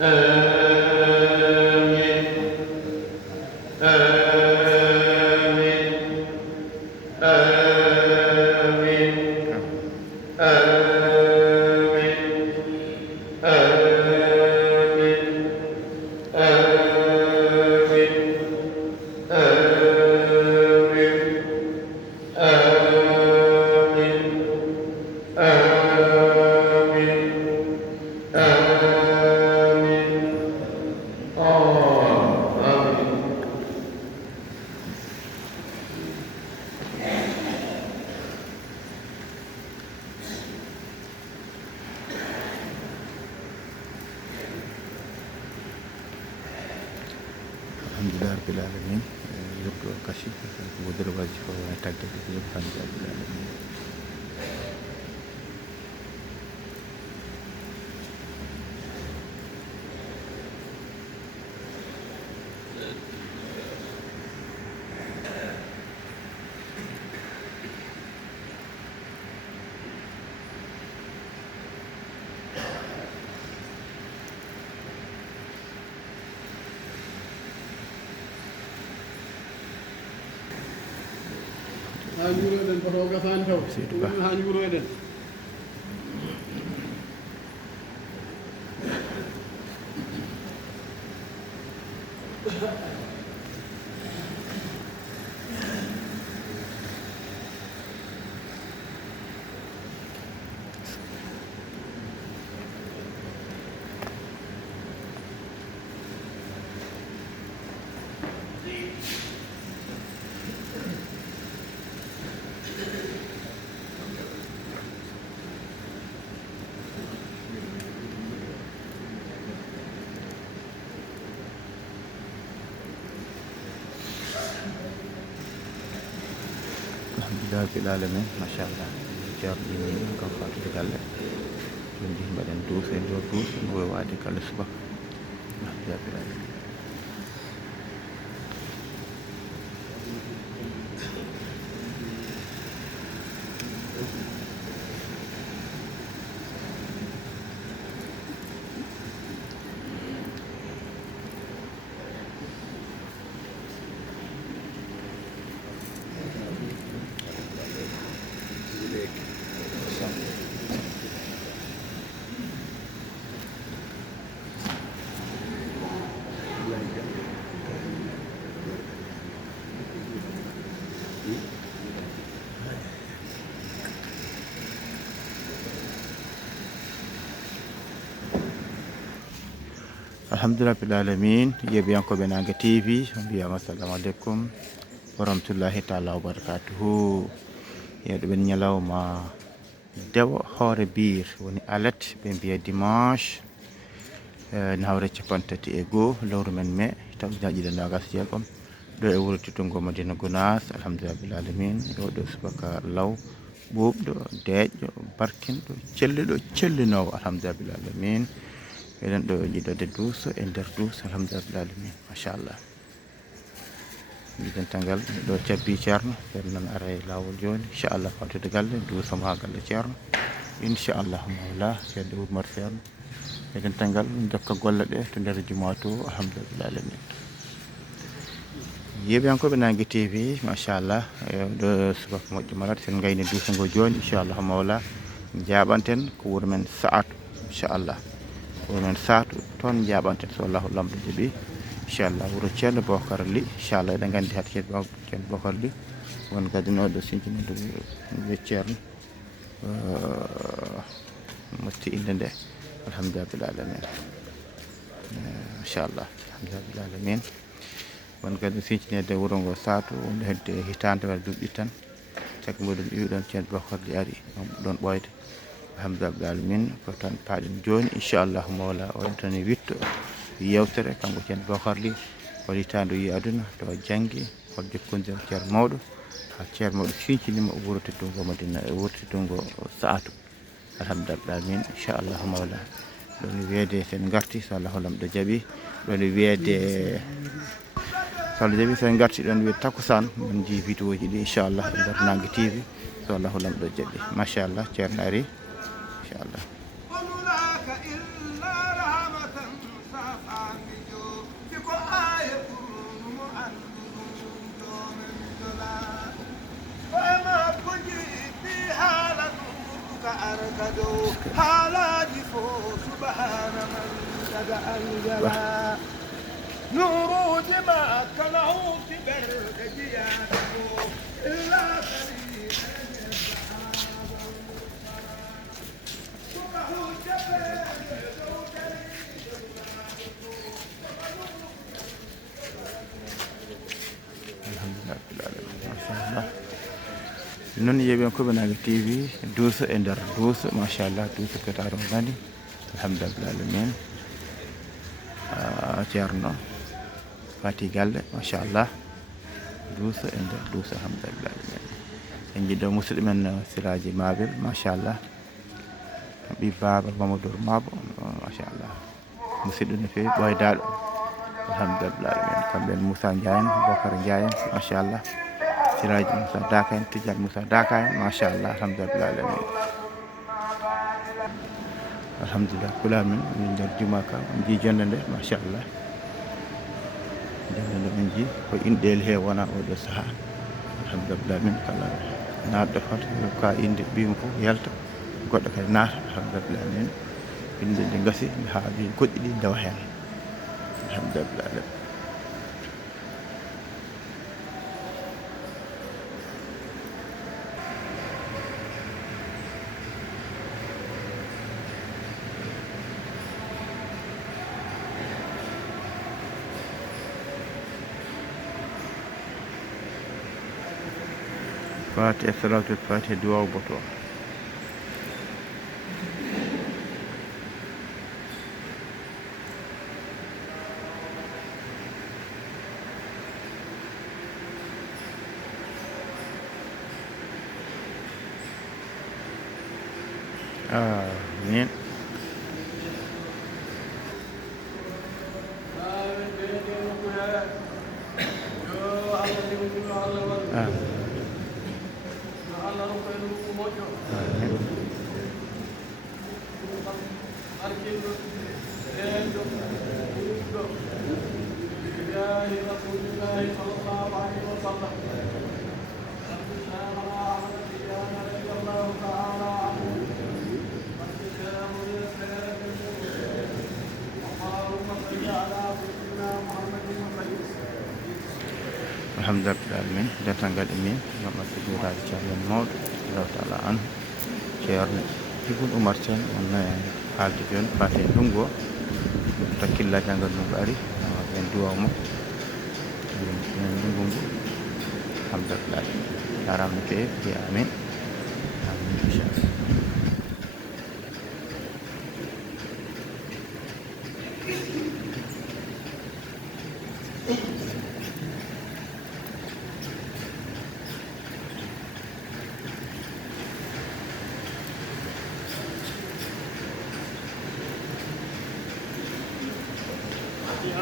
آمين آمين آمين آمين آمين آمين آمين آمين آمين آمين آمين. alhamdulillah rabbil alamin yobdo kashi ko derwaji ko tagde ko alhamdulillah rabbil alamin ha juuroɗen koto gasani taw ɗum ha juuroɗen alhamdulillah rabbil alamin machallah jarɗi ni kam fatude galle jondi mbaɗen duus e nder duus no wawade kala subaka alhamdulillah rabbil alamin alhamdulillah rabbil alamin yeɓiyankoɓe Nanga TV mbiyama assalamu aleykum wa rahmatullahi taala wa barakatuhu yeɗoɓen ñalawma dewo hoore biir woni alet ɓe mbiya dimanche nawre capantati e goho lewru men mai taɓuji nogas jeegom ɗo e wuuro Teddugo Madina Gounass alhamdulillah rabbil alamin ɗo subaka law ɓuuɓɗo deeƴƴo barkinɗo celluɗo cellinowo alhamdulillah rabbil alamin eɗen ɗo jiɗode duuso e nder duuso alhamdulillah rabbil alamin machallah jiɗen tangal ɗo cabbi ceerno ɓen nan ara e lawol joni inchallah fatude galle duuso ma galle ceerno inchallah mawla ceerno Oumar ceerno eɗen tangal jokka golle ɗe to nder juma to alhamdulillah rabbil alamin yeɓiyankoɓe Nanga TV machallah ɗo subaka moƴƴo malat sen gayni duuso ngo joni inchallah mawla jaɓanten ko wuuro men Saatu inchallah wuuro men Saatu toon jaɓanten so Allahu lamɗo jaaɓi inchallah wuuro ceerno Bocar Ly inchallah eɗen gandi hat ceerno Bocar Ly won gadinoɗo sintinede ɓe ceerno motti inde nde alhamdulillah rabbil alamin inchallah alhamdulillah rabbil alamin won kadi sintinede wuuro ngo Saatu wonde hedde hitande wadde duuɓi ɗiɗi tan caggal muɗum iwɗon ceerno Bocar Ly ari ɗon ɓoyde alhamdulillah rabbil alamin ko tan paaɗen joni inchallah mawla o tan witto yewtere kanko ceerno Bocar Ly o hitande o yi aduna to janggi o jokkodira ceerno mawɗo ha ceerno mawɗo sincinima o wuuro Teddugo Madina e wuuro Teddugo Saatu alhamdulillah rabbil alamin inchallah mawla ɗon weede sen garti so Allah lamɗo jaaɓi ɗon weede so Allah jaaɓi sen garti ɗon wiide takusan min jii vidéo ji ɗi inchallah e nder Nanga TV so Allah lamɗo jaaɓi machallah ceerno ari inchallah حالاجي فوق سبحان من لدى أنجلا نور جما كنعوت برد جياته إلا قليل alhamdulillah rabbil alamin machallah non yeɓen Copenhague TV duuso e nder duuso machallah duuso ketaro nani alhamdulillah rabbil alamin ceerno fati galle machallah duuso e nder duuso alhamdulillah rabbil alamin en jiɗɗo musidɗo men Siraji Mabel machallah ɓi baba Mamadou Mabo machallah musidɗo no fewi ɓoydaɗo alhamdulillah rabbil alamin kamɓe Moussa Ndiaye Bocar Ndiaye machallah Siraji Moussa Daka en Tidiane Moussa Daka en machallah alhamdulillah rabbil alamin alhamdulillah kula min min nder juma ka on ji jonde nde machallah jonde nde min ji ko inɗel he wona oɗo saaha alhamdulillah rabbil alamin kala naatɗo fat ka inde mbimo fof yalta goɗɗo kadi naata alhamdulillah rabbil alamin inde nde gasi ha goɗɗi ɗi dawa hen alhamdulillah rabbil alamin Fatiha salatul Fatiha duwaw boto amin alhamdulillah rabbil alamin dental emin Mamadou Diouraji Thiamen mawɗo Allah taala an ceerno Ibn Oumar Thiam on haalde joni fate ndungu o takkillaji ngal ndungu ari en duwaw makko ndungu ngu alhamdulillah rabbil alamin jarama no fewi mbi amin amin inchallah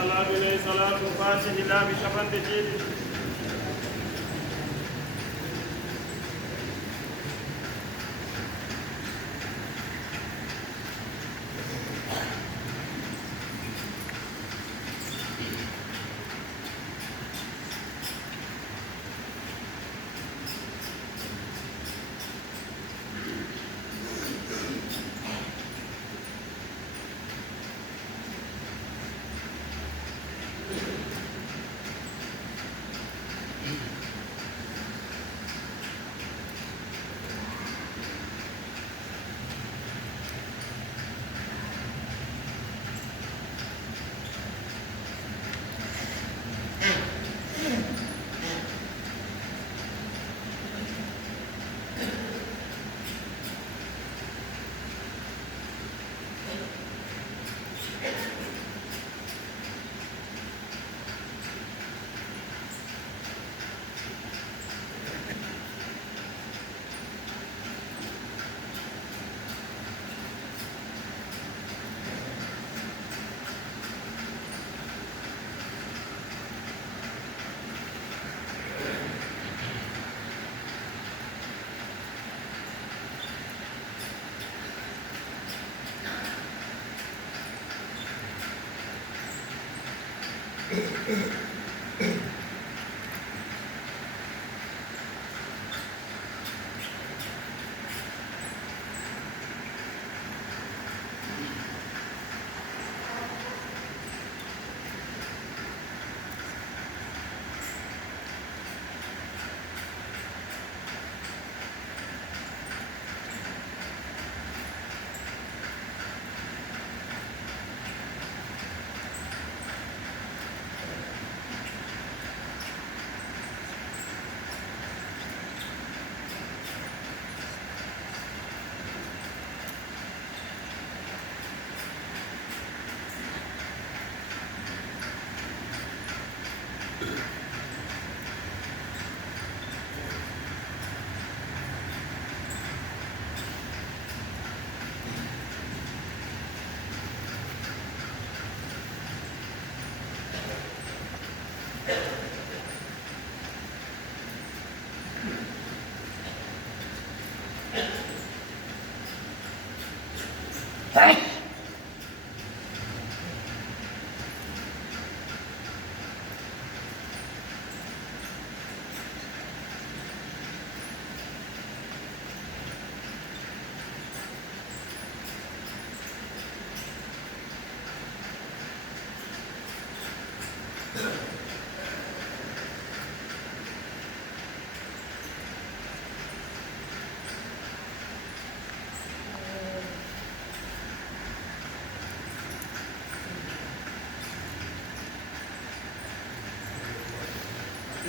Allah bile salatu fatihi la bi shafande jidi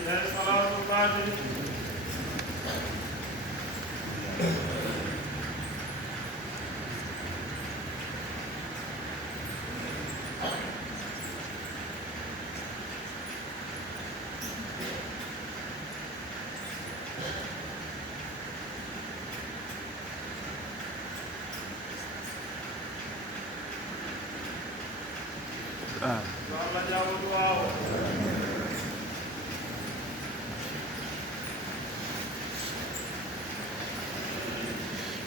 صلاة الفاتحة. Allah jawab doa.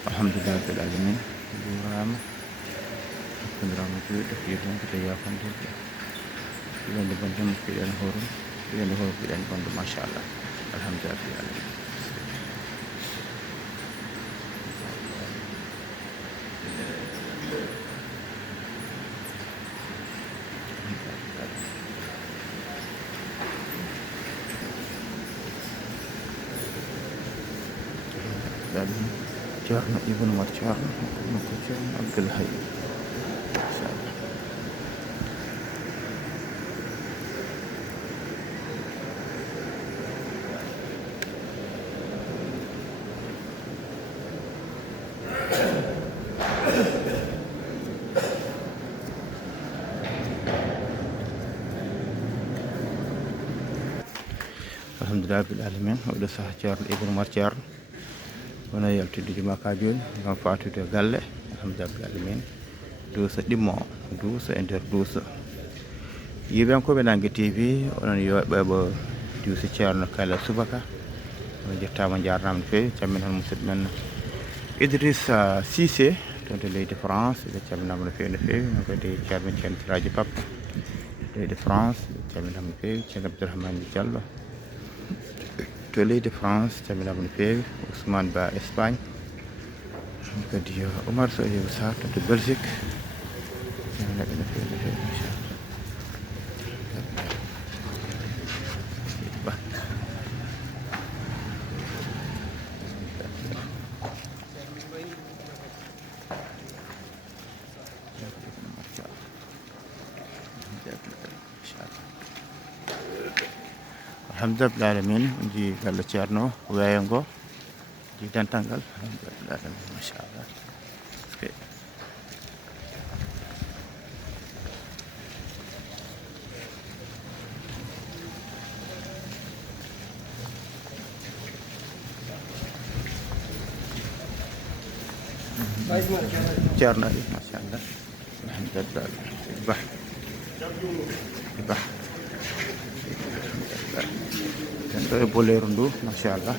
Alhamdulillah rabbil alamin. Burama kundrama tu dak yidon kita ya kan tu yang dibantu pilihan horum pilihan bantu masyaallah. Alhamdulillah rabbil alamin. Dan Jarno Ibnu Marjar Mukujan Abdul Hayy insyaallah. Alhamdulillah rabbil alamin. Udah sah Jarno Ibnu Marjar wona yaltude juma kajol ngam fatude galle. Alhamdulillah rabbil alamin. Duusa ɗimmo duusa e nder duusa yiɓenkoɓe Nangue TV onon yo ɓeɓe duusa ceerno Kala Subaka on jettama jarnama no fewi cammin hon musidɗo men Idrissa Cissé toon to leydi France ɓe calminama no fewi no fewi non kadi ceerno ceerno Siraji Papa leydi France ɓe calminama no fewi ceerno Abdourahmane Diallo to leydi France calminama no fewi Ousmane Ba Espagne kadi Oumar Sow Yewu Sarr to Belgique calminaɓe no fewi no fewi inchallah. Alhamdulillah alamin ji galle ceerno weeyo ji dental ngal alhamdulillah alamin machallah. ceerno ali machallah alhamdulillah bah bah to e boleru ndu machallah.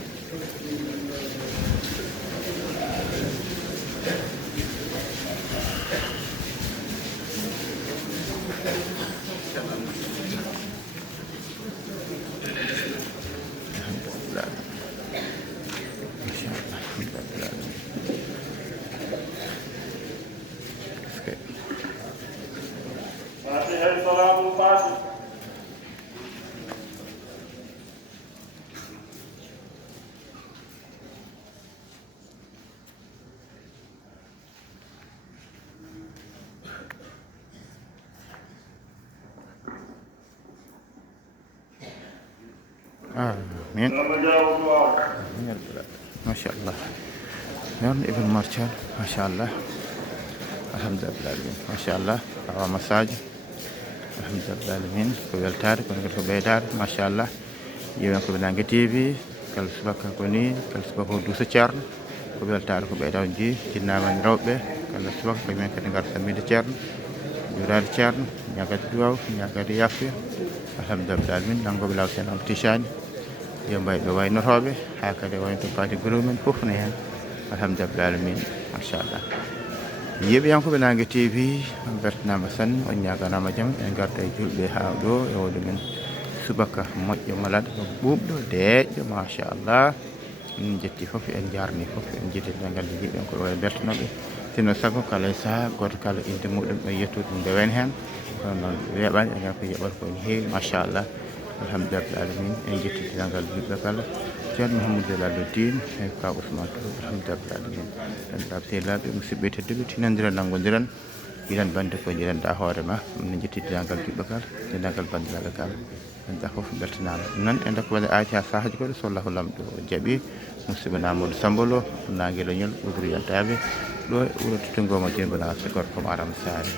Amin. Masyaallah. Jarno Ibnu Marjar masyaallah. Alhamdulillah. Masyaallah. Awa massage alhamdulillah alamin ko weltare kono kadi ko ɓeydare machallah ƴeewen ko Ɓinangue TV kala subaka ko ni kala subaka ko Douce Ceerno ko weltare ko ɓeydawji jinnamani rewɓe kala subaka kañumen kadi gar sammide ceerno jurade ceerno ñagade duwaw ñagade yafuya alhamdulillah alamin nangoɓe law sen am tichani yo mbay ɓe waynotoɓe ha kadi wayno to pati groupe men foof ne hen alhamdulillah alamin machallah yiɓe yankoɓe Ɓinangue TV on bertanama sanne on ñaganama jaam en garta e julɓe ha ɗo e woɗo men subaka moƴƴo malade ko ɓuuɓɗo deeƴƴo machallah en jetti foof en jarni foof en jiddita ngalde jiɗen ko wawi bertanoɓe sinno saago kala e saaha goto kala inde muɗum e yettude ɗum ndewen hen kono noon weeɓani eɗen ko yeɓata ko ne heewi machallah alhamdulillah alamin en jettidina ngal juɓɓe kala ceerno Mouhamadou Lallo Dine e ka Ousmane Touré alhamdulillah alamin bandiraɓe sehilaɓe musidɓe tedduɓe tinodiren nanggodiren yiɗan bande ko jiɗanɗa hoorema ne jettidinagal juɓɓe kala dinagal bandiraɓe kala anda foof beltanama ɗum noon en dakko waɗe aati ha sahaji goɗɗo so allahu lamɗo jaaɓi musidɓe Amadou Sambolo nangue leñol ɓuuri yantaɓe ɗo e wuro Totongoma Dieng Bala Gorko Maram Sare